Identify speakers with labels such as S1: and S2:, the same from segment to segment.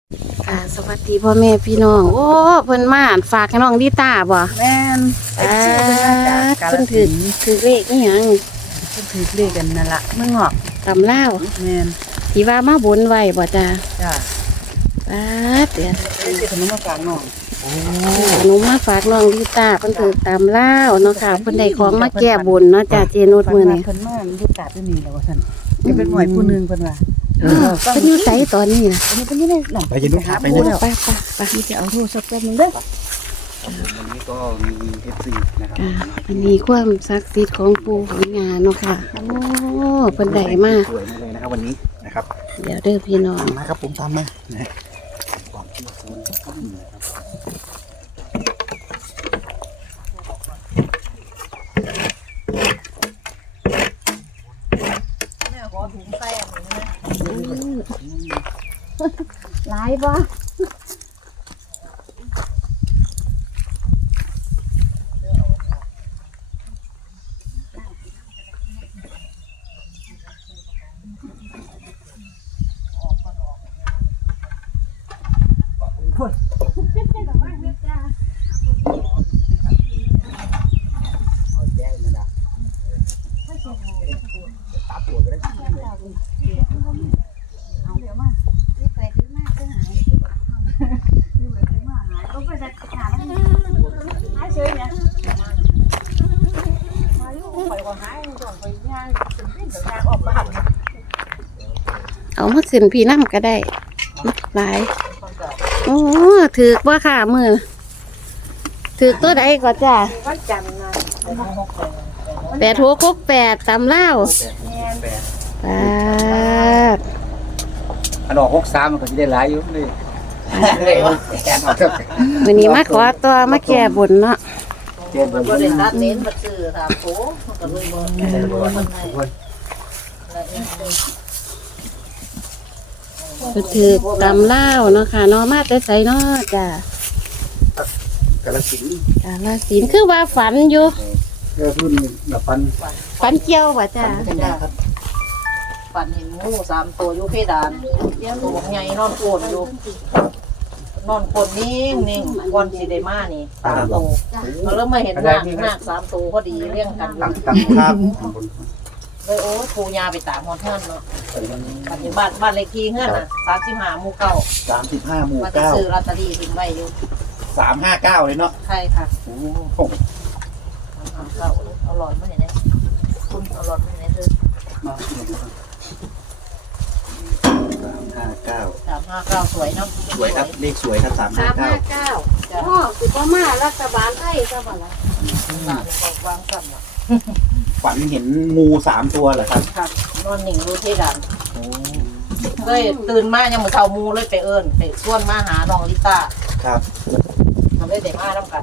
S1: ค่ะสวัสดีพ่อแม่พี่น้องโอ้เพิ่นมาฝากให้น้องดีตาบ่
S2: แม่นเอฟซีเป็นมาจากกาฬ
S1: เพิ่น
S2: สินธุ์
S1: ถือเลขอีหยัง
S2: เพิ่นถือเลขกันนั่นละเมื่องอก
S1: ตำลาว
S2: แม่น
S1: ที่ว่ามาบนไว้บ่จ้า
S2: จ้า
S1: ป๊าดเดี๋ยว
S2: เป็นขนมมาฝากน้อง
S1: ขนมมาฝากน้องดีตาเพิ่นถือตำลาวเนาะค่ะเพิ่นได้ของมาแก้บนเนาะจ้าเจนุชมื้อนี้
S2: เพิ่นมาลูกกาดอยู่นี่แล้วว่าซั่นจะเป็นหน่วยผู้หนึงเพิ่นว่า
S1: เพิ่นอยู่ไสตอนนี้น่ะ
S2: อันนี้เพิ่นอยู่ในหนอง
S3: ไปจะนุ่งไป
S1: โอ้
S3: เนี่ย
S1: ไป
S2: นี่จะเอาโทรศัพท์แป๊บนึงเด้อ
S3: วันนี้ก็มีFC นะครับ
S1: อันนี้ความศักดิ์สิทธิ์ของปู่ของงานเนาะค่ะโอ้เพิ่นได้มา
S3: สวยมากเลยนะครับวันนี้นะครับ
S1: เดี๋ยวเด้อพี่น้อง
S3: ตามมาครับผมตามมานะฮะก่อนที่จะโซนก็มีนะครับ
S2: แม่ขอถุงแป้งนี่นะ
S1: หลายบ่
S3: เอาแจ้งนะดาตาปวดก็ได้
S2: เอาเดี๋ยวมาไปถือมาจะหายนี่ไปถือมาหายก็ไปจัดการมันหายเฉยเนี่ยมาอยู่ข่อยก็หายก่อนไปย่างเป็นเรื่องของงานออกบ้าน
S1: เอามาขึ้นพี่น้ำก็ได้หลาย โอ้ถือว่าค่ะมือถือตัวใดก็จ้า
S2: วันจันทร์นะ
S1: 8668ตำเล่าว
S3: แปด
S1: ป๊าด
S3: อันออก63มันก็จะได้หลายอยู่เลยเลยแกนออกครับ
S1: วันนี้มาขอตัวมาแก้บนเนาะ
S3: เจ็ด
S2: มันก็ได้ตัดเน้นมาซื้อถามโอ้มันก็เลยบ่ได้บ่มันให้
S3: ทุกคน
S1: เพิ่นถือตำเล่าวเนาะค่ะเนาะมาแต่ไสเนาะจ้าก
S3: าฬสินธุ์
S1: กาลสินธุ์คือว่าฝันอยู่
S3: เริ่มรุ่นแบบปัน
S1: ฝันเกี่ยวบ่จ้า
S3: เป็นยาครับ
S2: ปั่นเห็นงู3ตัวอยู่เพดานตัวใหญ่นอนโกนอยู่นอนคนนิ่งก่อนสิได้มานี่3ตัวเราเริ่มมาเห็นนาค3ตัวพอดีเรียงกันอยู่
S3: ตั้งภาพ
S2: เลยโอ้ปูยาไปตามฮอนเฮือนเนาะปัจจุบันบ้านเลขที่เฮือนน่ะ35หมู่เก้า
S3: 35หมู่
S2: ว่าจะ
S3: 9
S2: ซื้อลอตเตอรี่ทิ้งไว้อยู่
S3: 359เลยเนาะ
S2: ใช่ค่ะ
S3: โอ้โห
S2: เอาหลอดมาเห็นไหมคุณเอาหลอดมาเห็นไหมเธอ
S3: 359
S2: 359สวยเนาะ
S3: สวยครับเลขสวยครับ359
S1: 359อ๋อคือบ่มารัฐบาลไทยซะบ่ล่ะ
S2: วางสั่นอ่ะ
S3: ฝันเห็นงู3ตัวเหรอครับ
S2: ค่ะนอนหนิงรู้ที่ดัน
S3: โอ้
S2: เลยตื่นมายังมือเช้ามูเลยไปเอิญไปชวนมาหาน้องลิต้า
S3: ครับ
S2: ทำได้เด็กมาทำกัน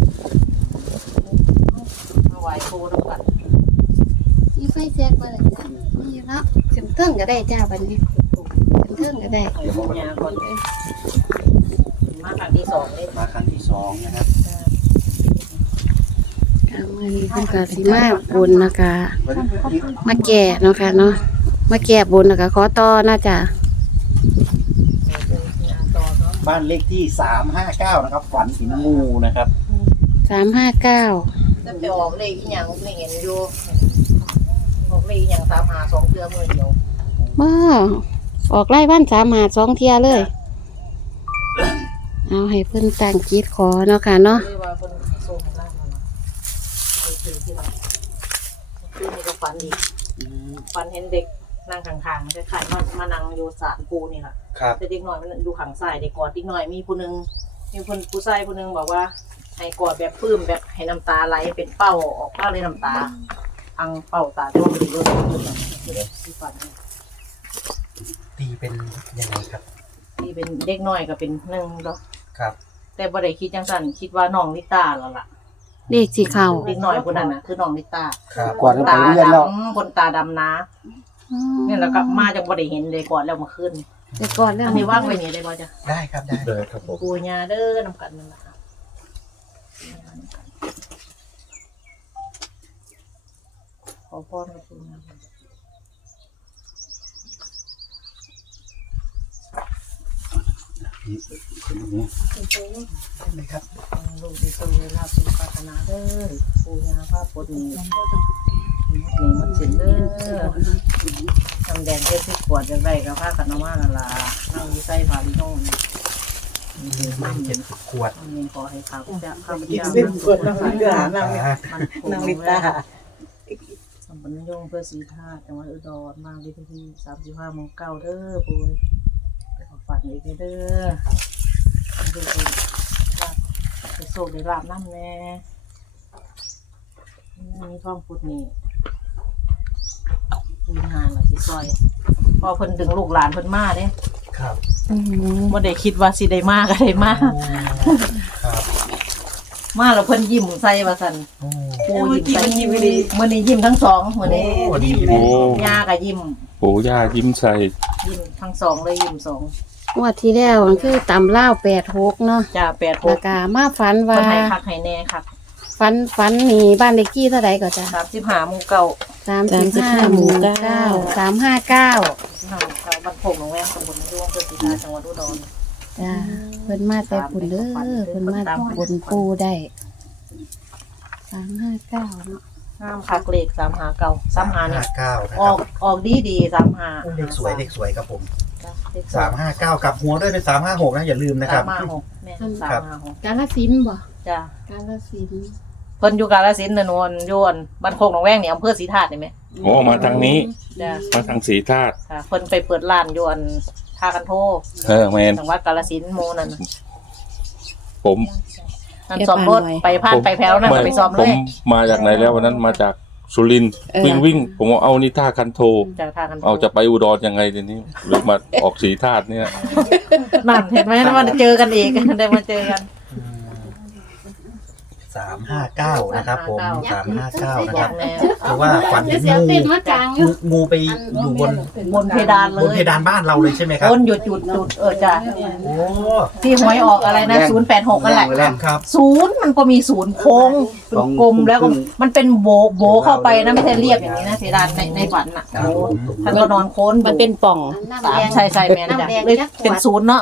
S2: มาไหวครูทำกัน
S1: มีไฟแจกบ่ล่ะจ้ามีเนาะขึ้นเทิงก็ได้จ้าบัดนี้ขึ้นเทิงก็ได้
S2: ไปบุญญาก่อนเลยมาครั้งที่สองเลย
S3: มาครั้งที่2นะครับ
S1: มื้อนี้เพิ่นก็สิมาบนนะคะ
S3: วันนี้
S1: มาแก่เนาะค่ะเนาะมาแก่บนแล้วก็ขอต่อนะจ้ะ
S3: บ้านเลขที่359นะครับฝันเห็นงูนะครับ
S1: 359
S2: จะไปออกเลขอีหยังไม่เห็นอยู่ออกเลขอีหยัง352เทื่อมือเดียว
S1: บ่ออกไล่บ้าน352เที่ยเลย เอาให้เพิ่นตั้งจิตขอเนาะค่ะเนาะ
S2: เรียกว่าคนส่งให้ล่างมาเนาะไปซื้อที่หลังคือมีก็ฝันดีฝันเห็นเด็กนั่งข้างๆจะขายมานั่งอยู่ศาลปูนี่แหละ
S3: ครับ
S2: แต่เด็กน้อยมันอยู่ข้างซ้ายเด็กกอดเด็กน้อยมีผู้หนึงมีคนผู้ชายผู้หนึงบอกว่าให้กอดแบบปลื้มแบบให้น้ำตาไหลเป็นเป้าออกมาเลยน้ำตาอังเป้าตาจ้องดีด้วยที่ฝัน
S3: ตีเป็นยังไงครับ
S2: ที่เป็นเด็กน้อยก็เป็นหนึ่งเนาะ
S3: ครับ
S2: แต่บ่ได้คิดจังสั่นคิดว่าน้องลิต้าแล้วล่ะ
S1: เลขสิเข้า
S2: เด็กน้อยคนนั้นน่ะคือน้องลิต้า
S3: ครับก่อนจะไป
S2: ตา
S3: เรียน
S2: ด
S3: แล้ว
S2: ำคนตาดำนะเนี่ยแล้วก็มาจากบ่ได้เห็นเลยก่อนแล้วมาขึ้น
S1: แต่ก่อนแล้ว
S2: อันนี้ว่างไว้นี่ได้บ่จ้ะ
S3: ได้ครับได้เลยครับผม
S2: ปูญาเด้อนำกันนั่นล่ะขอพรกับปูญา
S4: นี่คนนี้เป็นไงครับ
S2: ลูกดีสุดลาบสุขปรารถนาเด้อปู่ย่าพาปดนี้มันสินเด้อทำแดง70 ขวดจะได้ก็พากันเอามานั่นล่ะนั่งอยู่ใส่ผ้าพี่น้อง
S4: 70 ขวด
S2: อันนี้ขอให้ข้าพเจ้า
S5: 70 ขวดน้ำลิตาน้ำลิตา
S2: สัมปันโยงเพื่อสีธาตุจังหวัดอุดรมาวิธี35 โมง 9เด้อปู่ไปขอฝันอีกเด้อดูดีไปโศกได้ลาบน้ำแน่มีท้องพุดนี่มีงานละสิซอยพอเพิ่นดึงลูกหลานเพิ่นมาเด้
S4: ครับ
S2: บ่ได้คิดว่าสิได้มาก็ได้มา
S4: ครับ
S2: มาแล้วเพิ่นยิ้มใส่ว่าซั่น
S4: โอ้
S2: ปู่ยิ้มใส่มื้อนี้ยิ้มทั้งสองมื้อนี้
S4: โอ้ดีเล
S6: โอ้
S4: ย
S2: ย่าก็ยิ้ม
S6: ปู่ย่ายิ้มใส่
S2: ยิ้มทั้งสองเลยยิ้มสอง
S1: งวดที่แล้วมันคือตำเล่าว86เนาะ
S2: จ้า
S1: แล้ว
S2: 86
S1: ก็มาฝันว่า
S2: เพิ่นให้คักให้แน่คัก
S1: ฝันนี่บ้านเลขที่เท่าใดก็จ้ะ
S2: 35 หมู่ 9
S1: 35 หมู่ 9 359
S2: บ้านโป่งหนองแวงตำบลม่วงอำเภอศรีราชาจังหวัดอุดร
S1: จ้าเพิ่นมาแต่ปุ่นเด้อเพิ่นมาบนปูได้359เนาะ
S2: ห้ามคักเลข359 35นี่
S4: 359นะ
S2: อ
S4: ครั
S2: อบ กออกดี35
S4: เลขสวยเลขสวยครับผม
S2: เลขสวย
S4: 359กลับหัวด้วยเป็น356นะอย่าลืมนะครับ
S2: 356แม่356
S1: กาฬสินธุ์บ่
S2: จ้าก
S1: าฬสินธุ์
S2: เพิ่นอยู่กาฬสินธุ์น่ะนวลยวนบ้านโคกหนองแวงนี่อำเภอศรีธาตุนี่แม่
S6: โอ้มาทางนี้
S2: จ้า
S6: มาทางสีธาตุ
S2: ค่ะเพิ่นไปเปิดร้านอยู่อันท่ากันโท
S6: แมน
S2: จังหวัดกาฬสินธุ์หมู่นั่นน่ะ
S6: ผม
S2: นั่นซ้อมรถไปผ่านไปแพ้วนั่นก็ไปซ้อม
S6: ผ
S2: เล
S6: ม
S2: ย
S6: มาจากไหนแล้ววันนั้นมาจากสุรินทร์วิ่งผมเอานี่ท่าคันโท
S2: จากท่ากันโท
S6: เอาจะไปอุดรยังไงเดี๋ยวนี้หรือมาออกสีธาตุเนี่ย
S2: นั่นเห็นไหมว่าเจอกันอีกได้มาเจอกัน
S4: 359นะครับผม359นะครับ
S2: แม่
S4: เพราะว่าฝันเห็น
S1: เสียเต้นมากลางอยู่
S4: งูไปอยู่บน
S2: บนเพดานเล
S4: บน
S2: ย
S4: เพดานบ้านเราเลยใช่ไหมครับ
S2: บนหยุดจ้ะ
S4: โอ้
S2: ที่หวยออกอะไรนะ086นั่นแหละ
S4: ครับ
S2: ศูนย์มันก็มีศูนย์โค้งเป็นกลมแล้วก็มันเป็นโบเข้าไปนะไม่ใช่เรียบอย่างนี้นะเพดานในฝันน่ะโอ้ท่านก็นอนโค้น
S5: มันเป็นป่อง
S1: น้ำแดง
S2: ใช่แม่นจ้ะเลยเป็นศูนย์เนาะ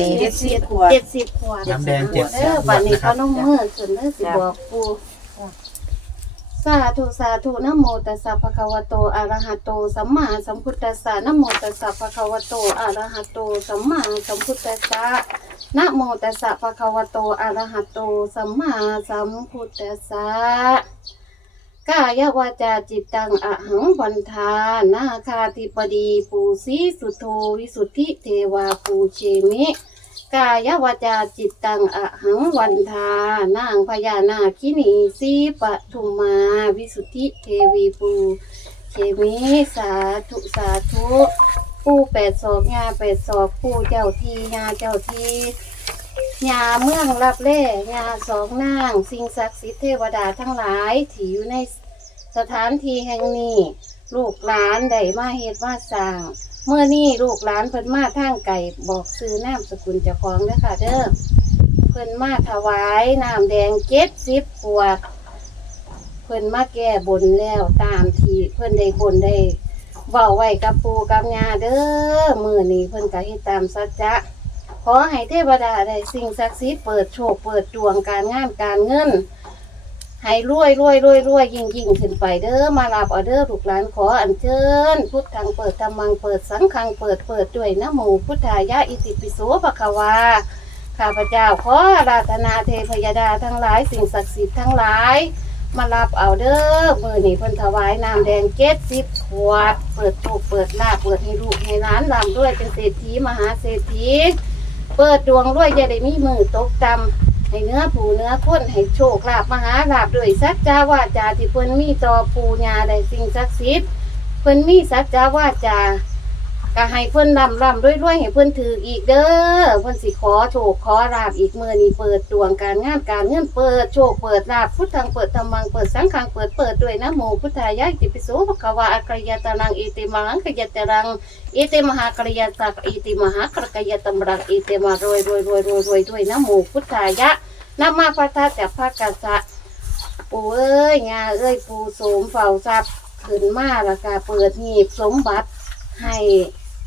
S1: 70 ขวด
S4: น้ำแดง
S1: เด้อ
S4: 70
S1: บัดนี้
S4: นะค
S1: เขา
S4: รับ
S1: น้องมือขึ้นเด้อสิบอกปู่สาธุสาธุนะโมตัสสะภะคะวะโตอะระหะโตสัมมาสัมพุทธัสสะนะโมตัสสะภะคะวะโตอะระหะโตสัมมาสัมพุทธัสสะนะโมตัสสะภะคะวะโตอะระหะโตสัมมาสัมพุทธัสสะกายวาจาจิตตังอะหังวันทานาคาธิปดีปูสีสุโธวิสุทธิเทวาปูเชมิกายวาจาจิตตังอะหังวันทานางพญานาคินีสีปทุมมาวิสุทธิเทวีปูเชมิสาธุสาธุปู8 ศอกยา8 ศอกปูเจ้าทียาเจ้าทียาเมืองรับเล่ยาสองนางสิ่งศักดิ์สิทธิ์เทวดาทั้งหลายที่อยู่ในสถานที่แห่งนี้ลูกหลานได้มาเฮ็ดมาสร้างเมื่อนี้ลูกหลานเพิ่นมาทางไก่บอกซื้อนามสกุลเจ้าของเด้อค่ะเด้อเพิ่นมาถวายน้ำแดง70 ขวดเพิ่นมาแก้บนแล้วตามที่เพิ่นได้บนได้เว้าไว้กับปู่กับย่าเด้อมื้อนี้เพิ่นก็เฮ็ดตามสัจจะขอให้เทวดาได้สิ่งศักดิ์สิทธิ์เปิดโชคเปิดดวงการงานการเงินให้รวยยิ่งขึ้นไปเด้อมารับออเดอร์ลูกหลานขออัญเชิญพุทธังเปิดธรรมังเปิดสังฆังเปิดด้วยนะโมพุทธายะอิติปิโสภควาข้าพเจ้าขออาราธนาเทพยดาทั้งหลายสิ่งศักดิ์สิทธิ์ทั้งหลายมารับเอาเด้อมื้อนี้เพิ่นถวายน้ำแดง70 ขวดเปิดโชคเปิดลาภเปิดให้ลูกให้หลานร่ำรวยเป็นเศรษฐีมหาเศรษฐีเปิดดวงรวยจะได้มีมือตกต่ำให้เนื้อผู้เนื้อคนให้โชคลาภมหาลาภด้วยสัจจาวาจาที่เพิ่นมีต่อปู่ย่าได้สิ่งศักดิ์สิทธิ์เพิ่นมีสัจจาวาจาก็ให้เพิ่นร่ำรวยให้เพิ่นถืออีกเด้อเพิ่นสิขอโชคขอลาภอีกมื้อนี้เปิดดวงการงานการเงินเปิดโชคเปิดลาภพุทธังเปิดธรรมังเปิดสังฆังเปิดด้วยนะโมพุทธายะอิติปิโสภควาอัครยตานังอิติมังขยตรังอิติมหากริยสักอิติมหากรกยตมรังอิติมารวยด้วยนะโมพุทธายะนะมาพระทัตแต่พระกัสสะปู่เอ้ยงาเอ้ยปู่โสมเฝ้าทรัพย์ขึ้นมาแล้วก็เปิดหีบสมบัติให้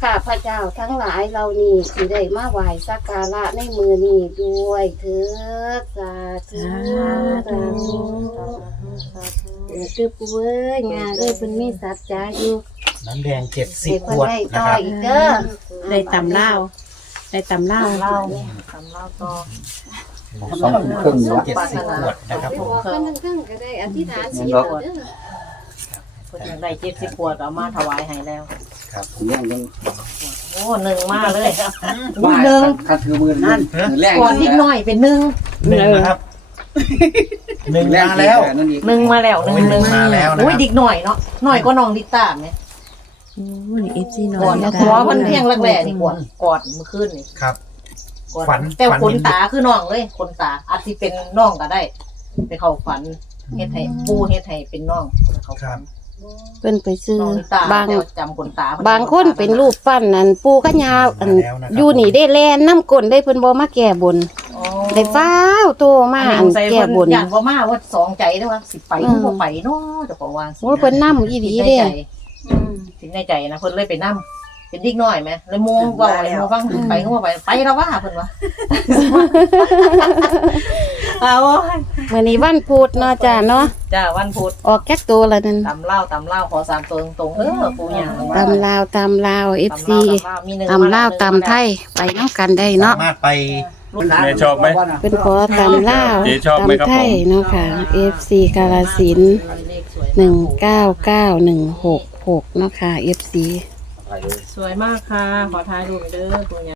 S1: ข้าพระเจ้าทั้งหลายเรานี่สิได้มาไหว้สักการะในมือนี้ด้วยเถิดสาธุสาธุคือปูเอ้ยงานเอ้ยเพิ่นมีสัจจะอยู่
S4: น้ำแดง
S1: ให้
S4: 70 ข
S1: เพิ่น
S4: วด
S1: ได้
S4: นะ
S1: ต่อ
S4: ครับ
S1: อีกเด้อ
S5: ได้ตำเล่าได้ตำเล่า
S2: เล่าทำเล่าต่อ
S3: สองครึ่งเนาะ
S4: 70 ขวดนะครับ
S1: ไป
S4: ผม
S1: บอกเพิ่นทั้งๆก็ได้อธิษฐานสิเด้อ
S2: เพิ่นยังได้70ขวดเอามาถวายให้แล้ว
S4: ครับผม
S3: ยังยัง
S2: โอ้หนึ่งมาเลย
S3: ว่าคันถือมือนั่นมือแรก
S2: ก่อนนิดหน่อยเป็นหนึ่ง
S4: 1นะครับ1มาแล้ว
S3: นั่นอีก
S2: หนึ่งมาแล้วหนึ่ง
S4: หนึ่งมาแล้วนะ
S2: โอ้ย
S4: ครับ
S2: ดิกหน่อยเนาะหน่อยก็น้องดิต้าไหม
S5: โอ้ย FC น้อ
S2: ก่อน
S5: ย
S2: หัวมันเพียงแรกๆนี่ก่อนก่อนเมื่อคืนนี่
S4: ครับ
S2: ก่อน
S4: ฝัน
S2: แต่
S4: ฝัน
S2: ขนตาคือน้องเลยขนตาอาจสิเป็นน้องก็ได้ไปเข้าฝันเฮ็ดให้ปูเฮ็ดให้เป็นน้องเขาฝัน
S1: เพิ่นไปซื้อ
S2: น้องดิต้า
S1: บาง
S2: แต่จำขนตา
S1: บางคนเป็นรูปปั้นอันปูกัญญาอัน
S4: มาแล้วนะครับ
S1: อยู่นี่ได้แลนน้ำก้นได้เพิ่นบ่มาแก้บน
S2: อ๋อ
S1: ได้ฟ้าวโตมาอัน
S2: ใส่
S1: แก้
S2: เพิ่น
S1: บน
S2: อยากบ่มาว่าสองใจเด้อว่าสิไปหรือบ่ไปเนาะเจ้าของว่าสิ
S1: โอ้ยเพิ่นนำอีหลีเด้
S2: ถึงในใจนะเพิ่นเลยไปนำเป็นดิกน้อยไหมเลยโมงว่าไว้มาฟังไปก็ว่าไปแล้วว่าเพิ่นว่าเอา
S1: มื้อนี้วันพุธเนาะจ้าเนาะ
S2: จ้าวันพุธ
S1: ออกแก๊กโตแล้วนั่น
S2: ตำเล่าขอ3ตัวตรงๆปูหยัง
S1: ตำลาวตำลาว FC
S2: มีหนึ่ง
S1: ตำลาวตำไทยไปน้ำกันได้เนาะ
S4: สามารถไป
S6: แม่ชอบไหม
S1: เป็นขอตำลาว
S6: เจ๊ชอบไหมครับ
S1: ตำไทย
S6: ผม
S1: เนาะค่ะ FC กาฬสินธุ์199166เนาะค่ะ FC
S2: สวยมากค่ะขอถ่ายรูปเด้อปูหยัง